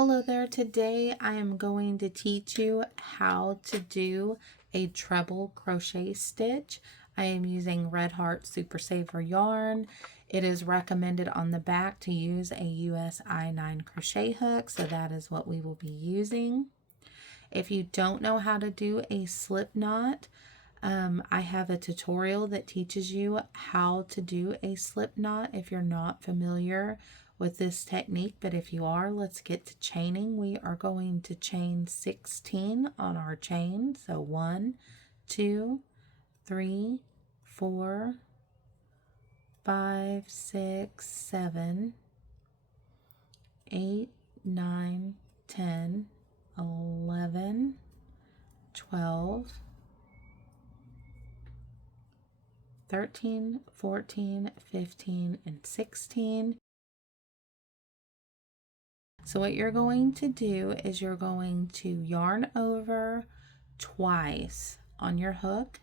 Hello there. Today I am going to teach you how to do a treble crochet stitch. I am using Red Heart Super Saver yarn. It is recommended on the back to use a US I9 crochet hook, so that is what we will be using. If you don't know how to do a slip knot, I have a tutorial that teaches you how to do a slip knot if you're not familiar with this technique, but if you are, let's get to chaining. We are going to chain 16 on our chain. So 1, 2, 3, 4, 5, 6, 7, 8, 9, 10, 11, 12, 13, 14, 15, and 16. So what you're going to do is you're going to yarn over twice on your hook.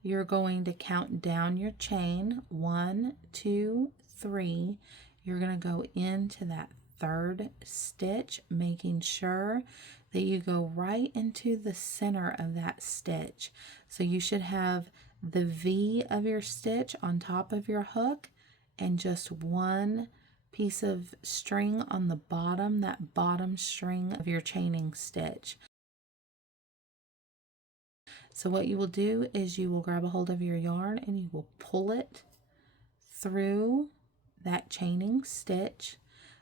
You're going to count down your chain, 1, 2, 3. You're going to go into that third stitch, making sure that you go right into the center of that stitch. So you should have the V of your stitch on top of your hook and just one piece of string on the bottom, that bottom string of your chaining stitch. So what you will do is you will grab a hold of your yarn and you will pull it through that chaining stitch.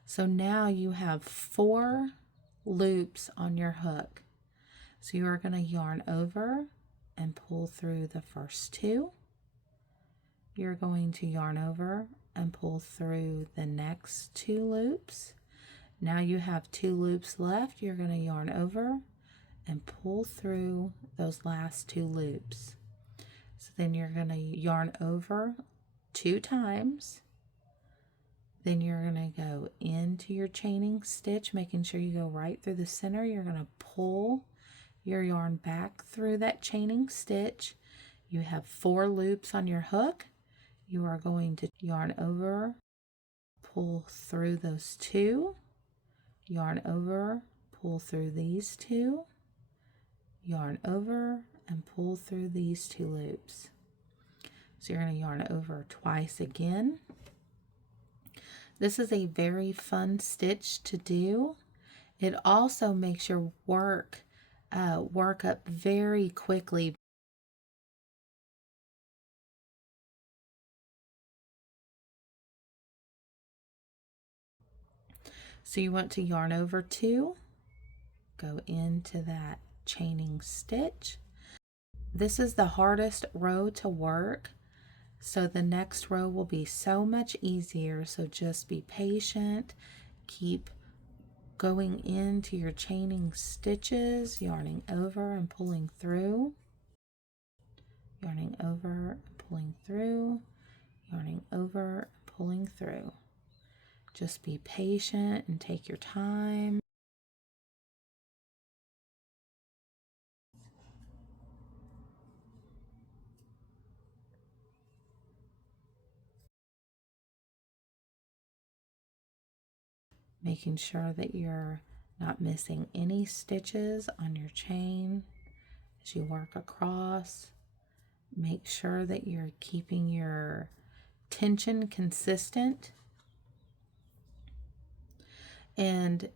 So now you have 4 loops on your hook. So you are going to yarn over and pull through the first 2. You're going to yarn over and pull through the next 2 loops. Now you have 2 loops left. You're going to yarn over and pull through those last 2 loops. So then you're going to yarn over 2 times. Then you're going to go into your chaining stitch, making sure you go right through the center. You're going to pull your yarn back through that chaining stitch. You have 4 loops on your hook. You are going to yarn over, pull through those 2, yarn over, pull through these 2, yarn over, and pull through these 2 loops. So you're going to yarn over twice again. This is a very fun stitch to do. It also makes your work up very quickly. So you want to yarn over 2, go into that chaining stitch. This is the hardest row to work, so the next row will be so much easier. So just be patient, keep going into your chaining stitches, yarning over and pulling through, yarning over, pulling through, yarning over, pulling through. Just be patient and take your time. Making sure that you're not missing any stitches on your chain as you work across. Make sure that you're keeping your tension consistent. And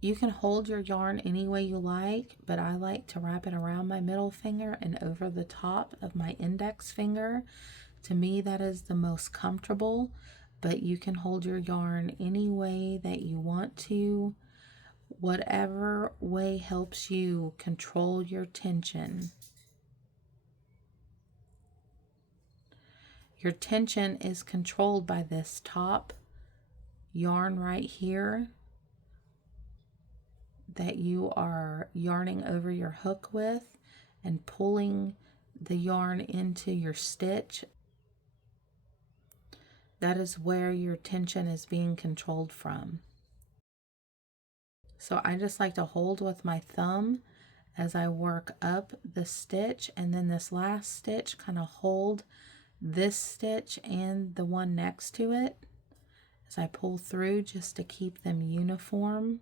you can hold your yarn any way you like, but I like to wrap it around my middle finger and over the top of my index finger. To me, that is the most comfortable, but you can hold your yarn any way that you want to. Whatever way helps you control your tension. Your tension is controlled by this top yarn right here that you are yarning over your hook with and pulling the yarn into your stitch. That is where your tension is being controlled from. So I just like to hold with my thumb as I work up the stitch, and then this last stitch kind of hold this stitch and the one next to it as I pull through just to keep them uniform.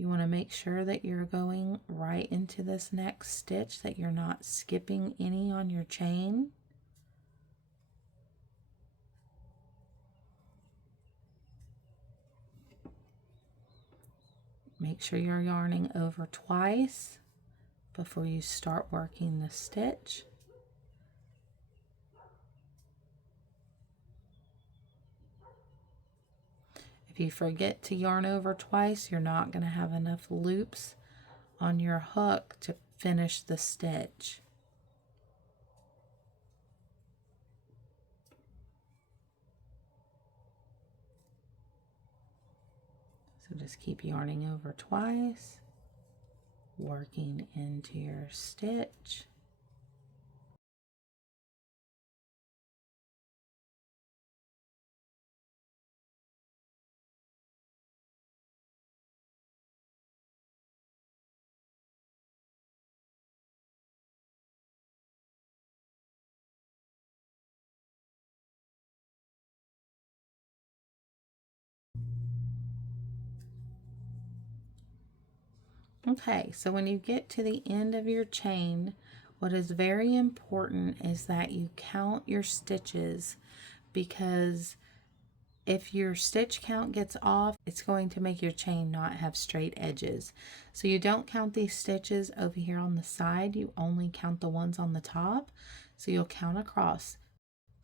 You want to make sure that you're going right into this next stitch, that you're not skipping any on your chain. Make sure you're yarning over twice before you start working the stitch. If you forget to yarn over twice, you're not going to have enough loops on your hook to finish the stitch. So just keep yarning over twice, working into your stitch. Okay, so when you get to the end of your chain, what is very important is that you count your stitches, because if your stitch count gets off, it's going to make your chain not have straight edges. So you don't count these stitches over here on the side, you only count the ones on the top. So you'll count across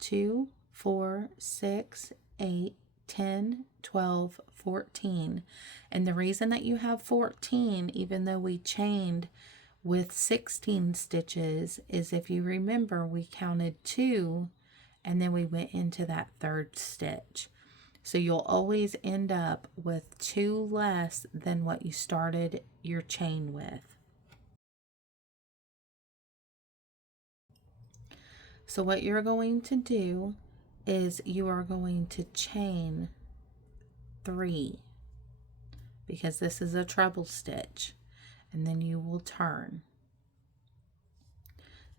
2, 4, 6, 8, 10, 12, 14. And the reason that you have 14, even though we chained with 16 stitches, is if you remember, we counted 2 and then we went into that third stitch. So you'll always end up with 2 less than what you started your chain with. So what you're going to do is you are going to chain 3, because this is a treble stitch, and then you will turn.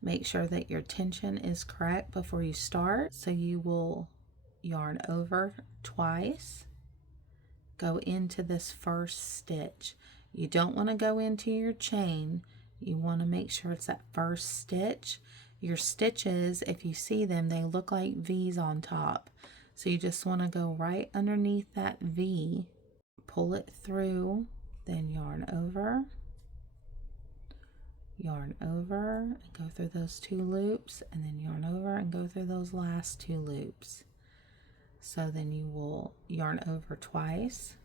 Make sure that your tension is correct before you start. So you will yarn over twice, go into this first stitch. You don't want to go into your chain. You want to make sure it's that first stitch. Your stitches, if you see them, they look like V's on top. So you just want to go right underneath that V, pull it through, then yarn over, and go through those 2 loops, and then yarn over and go through those last 2 loops. So then you will yarn over twice,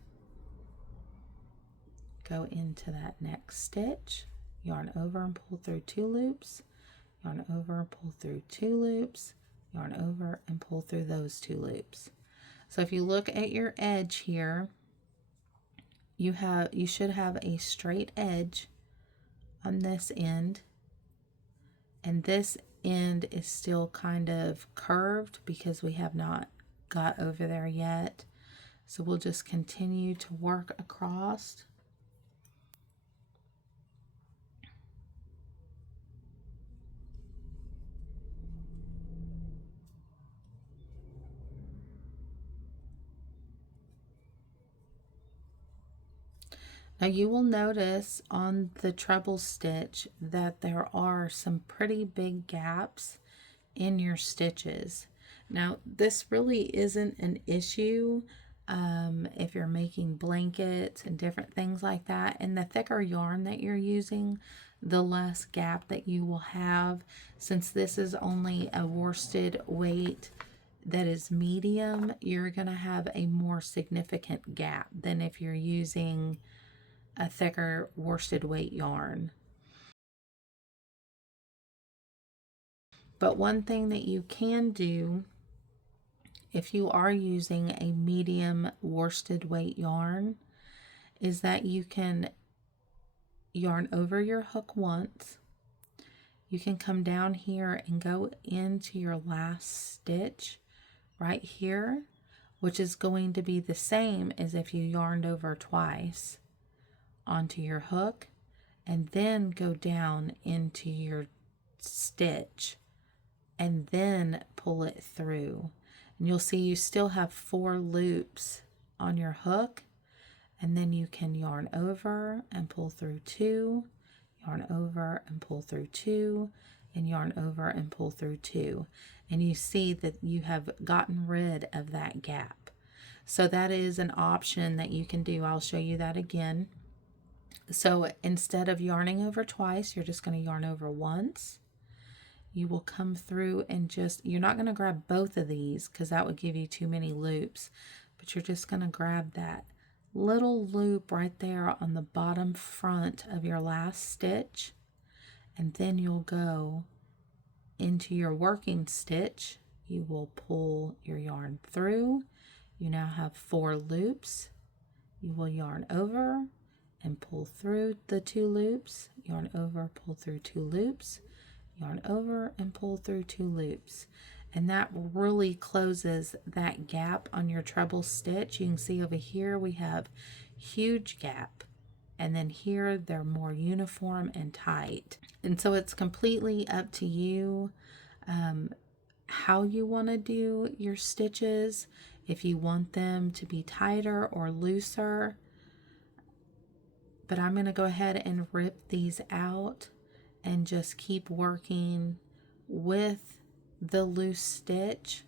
go into that next stitch, yarn over and pull through 2 loops, yarn over and pull through 2 loops, yarn over and pull through those 2 loops. So if you look at your edge here, you should have a straight edge on this end, and this end is still kind of curved because we have not got over there yet. So we'll just continue to work across. Now you will notice on the treble stitch that there are some pretty big gaps in your stitches. Now this really isn't an issue if you're making blankets and different things like that. And the thicker yarn that you're using, the less gap that you will have. Since this is only a worsted weight that is medium, you're going to have a more significant gap than if you're using a thicker worsted weight yarn. But one thing that you can do if you are using a medium worsted weight yarn is that you can yarn over your hook once. You can come down here and go into your last stitch right here, which is going to be the same as if you yarned over twice onto your hook, and then go down into your stitch and then pull it through. And you'll see you still have 4 loops on your hook, and then you can yarn over and pull through 2, yarn over and pull through 2, and yarn over and pull through 2. And you see that you have gotten rid of that gap. So that is an option that you can do. I'll show you that again. So instead of yarning over twice, you're just going to yarn over once. You will come through and just, you're not going to grab both of these because that would give you too many loops, but you're just going to grab that little loop right there on the bottom front of your last stitch, and then you'll go into your working stitch. You will pull your yarn through. You now have 4 loops. You will yarn over and pull through the 2 loops, yarn over, pull through 2 loops, yarn over and pull through 2 loops. And that really closes that gap on your treble stitch. You can see over here we have huge gap, and then here they're more uniform and tight. And so it's completely up to you how you want to do your stitches, if you want them to be tighter or looser. But I'm going to go ahead and rip these out and just keep working with the loose stitch,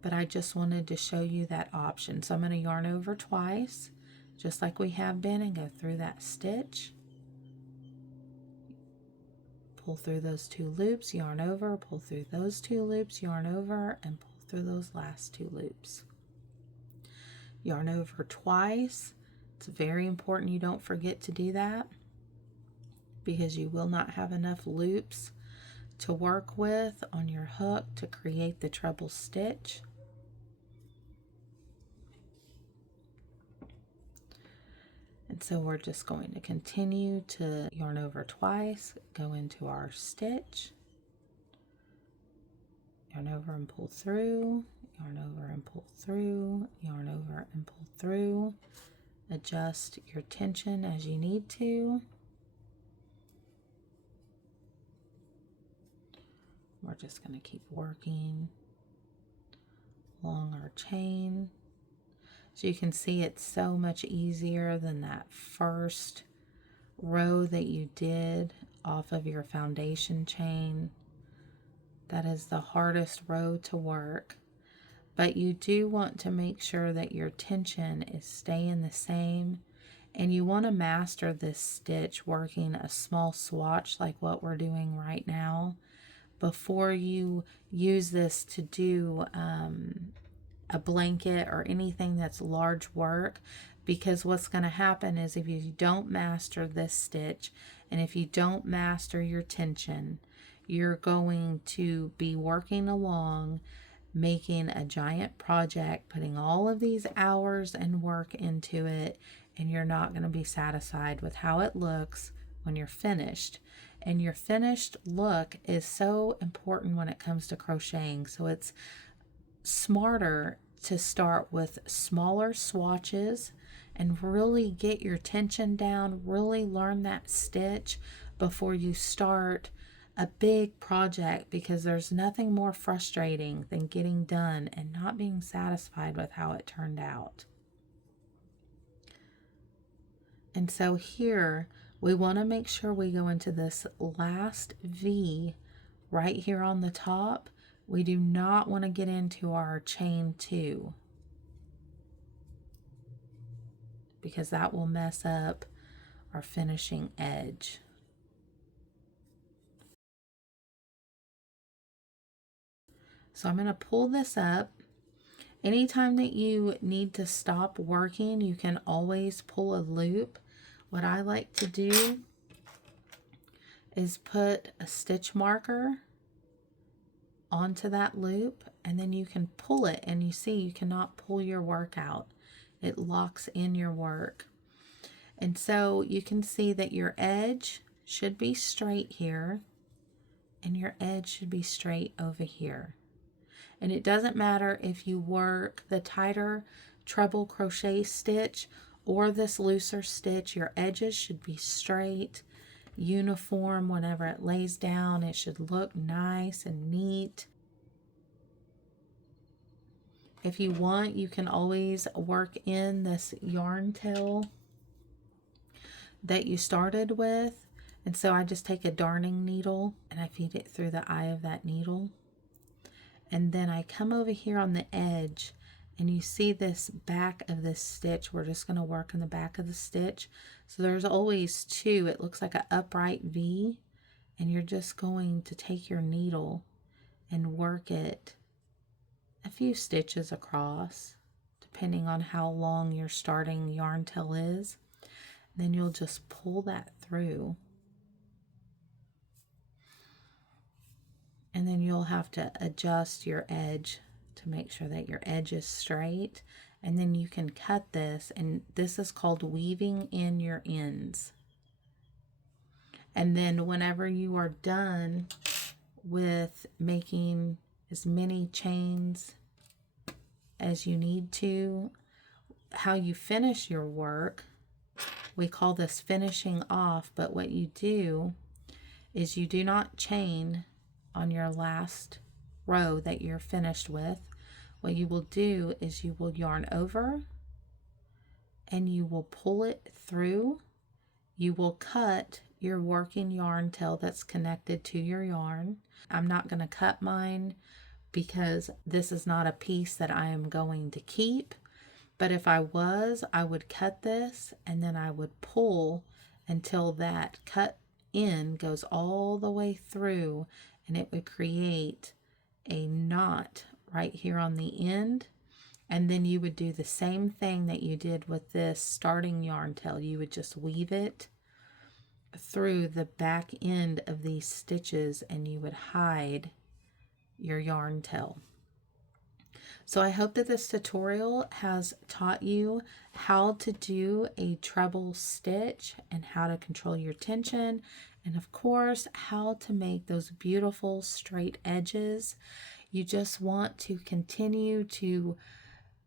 but I just wanted to show you that option. So I'm going to yarn over twice, just like we have been, and go through that stitch, pull through those 2 loops, yarn over, pull through those 2 loops, yarn over, and pull through those last 2 loops. Yarn over twice. It's very important you don't forget to do that, because you will not have enough loops to work with on your hook to create the treble stitch. And so we're just going to continue to yarn over twice, go into our stitch, yarn over and pull through, yarn over and pull through, yarn over and pull through. Adjust your tension as you need to. We're just going to keep working along our chain. So you can see it's so much easier than that first row that you did off of your foundation chain. That is the hardest row to work. But you do want to make sure that your tension is staying the same, and you want to master this stitch working a small swatch like what we're doing right now before you use this to do a blanket or anything that's large work, because what's going to happen is if you don't master this stitch and if you don't master your tension, you're going to be working along making a giant project, putting all of these hours and work into it, and you're not going to be satisfied with how it looks when you're finished. And your finished look is so important when it comes to crocheting. So it's smarter to start with smaller swatches and really get your tension down, really learn that stitch before you start a big project, because there's nothing more frustrating than getting done and not being satisfied with how it turned out. And so here we want to make sure we go into this last V right here on the top. We do not want to get into our chain 2, because that will mess up our finishing edge. So I'm going to pull this up. Anytime that you need to stop working, you can always pull a loop. What I like to do is put a stitch marker onto that loop, and then you can pull it, and you see you cannot pull your work out. It locks in your work. And so you can see that your edge should be straight here, and your edge should be straight over here. And it doesn't matter if you work the tighter treble crochet stitch or this looser stitch, your edges should be straight, uniform. Whenever it lays down, it should look nice and neat. If you want, you can always work in this yarn tail that you started with. And so I just take a darning needle and I feed it through the eye of that needle. And then I come over here on the edge, and you see this back of this stitch. We're just going to work in the back of the stitch. So there's always two. It looks like an upright V, and you're just going to take your needle and work it a few stitches across, depending on how long your starting yarn tail is. Then you'll just pull that through. And then you'll have to adjust your edge to make sure that your edge is straight. And then you can cut this, and this is called weaving in your ends. And then whenever you are done with making as many chains as you need to, how you finish your work, we call this finishing off, but what you do is you do not chain on your last row that you're finished with. What you will do is you will yarn over and you will pull it through. You will cut your working yarn tail that's connected to your yarn. I'm not going to cut mine because this is not a piece that I am going to keep. But if I was, I would cut this and then I would pull until that cut in goes all the way through, and it would create a knot right here on the end. And then you would do the same thing that you did with this starting yarn tail. You would just weave it through the back end of these stitches and you would hide your yarn tail. So I hope that this tutorial has taught you how to do a treble stitch and how to control your tension, and of course how to make those beautiful straight edges. You just want to continue to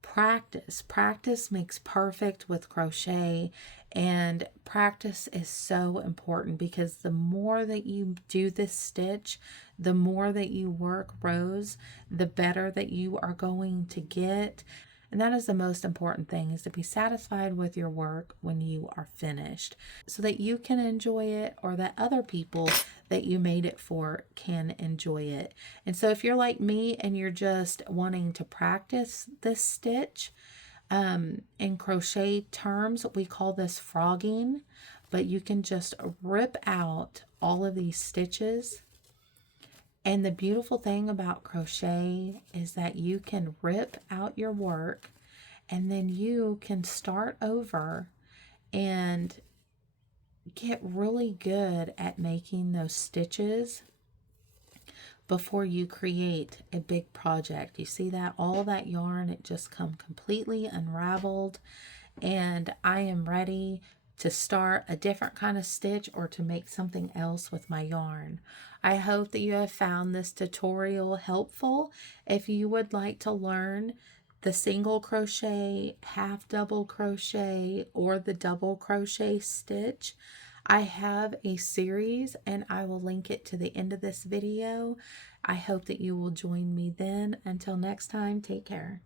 practice. Practice makes perfect with crochet, and practice is so important because the more that you do this stitch, the more that you work rows, the better that you are going to get. And that is the most important thing, is to be satisfied with your work when you are finished so that you can enjoy it, or that other people that you made it for can enjoy it. And so if you're like me and you're just wanting to practice this stitch, in crochet terms, we call this frogging, but you can just rip out all of these stitches. And the beautiful thing about crochet is that you can rip out your work and then you can start over and get really good at making those stitches before you create a big project. You see that? All that yarn, it just come completely unraveled, and I am ready to start a different kind of stitch or to make something else with my yarn. I hope that you have found this tutorial helpful. If you would like to learn the single crochet, half double crochet, or the double crochet stitch, I have a series and I will link it to the end of this video. I hope that you will join me then. Until next time, take care.